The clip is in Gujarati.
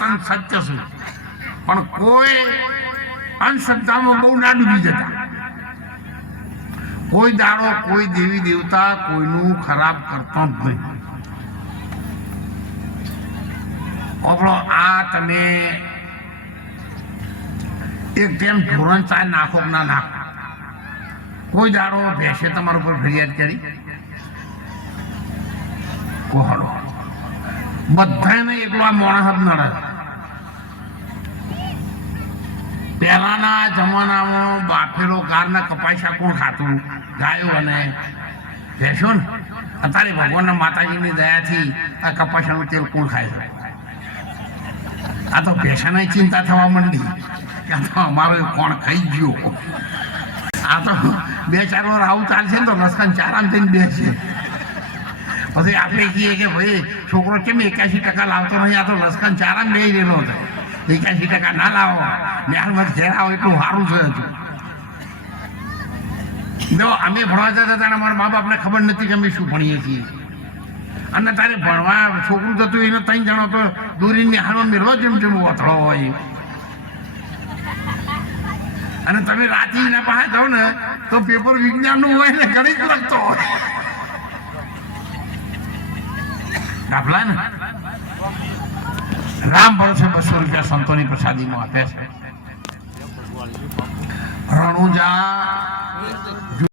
સનાતન સત્ય છે, પણ કોઈ અંધશ્રદ્ધામાં બહુ ના ડૂબી જતા. કોઈ દાડો કોઈ દેવી દેવતા કોઈનું ખરાબ કરતો જ નહીં. આપણો આ તમે એક ટાઈમ ધોરણ 4 નાખો કે ના નાખો, કોઈ દાડો ભેંસે તમારા ઉપર ફરિયાદ કરી? કોહડો બધાને એકલો આ મોણસ જ નડે. પહેલાના જમાનામાં બાફેલો ગારના કપાસા કોણ ખાતું? ગાયો અને ભેંસો ને. અત્યારે ભગવાનના માતાજીની દયાથી આ કપાસાનું તેલ કોણ ખાય છે? આ તો ભેંસાની ચિંતા થવા માંડી કે આ તો અમારો કોણ ખાઈ ગયો. આ તો 2-4 વાર આવું ચાલશે ને તો લસકન ચારામ થઈને બેસે. પછી આપણે કહીએ કે ભાઈ છોકરો કેમ 81% લાવતો નહીં, આ તો લસકન ચારામ બેસી રહેલો હતો. 81% ના લાવો, ન્યાલમાં ઘેર આવો એટલું સારું છે. હજુ જો અમે ભણવા જતા હતા, અમારા મા બાપને ખબર નથી કે અમે શું ભણીએ છીએ. અને તારે ભણવા છોકરું જતું એને 3 જણો તો દોરીને હાલમાં મેળવો જેમ ઓથળો હોય. અને તમે રાતે એના પાસે જાઓ ને તો પેપર વિજ્ઞાનનું હોય ને ગણિત લખતો હોય. દાખલા ને રામ ભરોસે 200 રૂપિયા સંતોની પ્રસાદીમાં આપે છે. રણુજા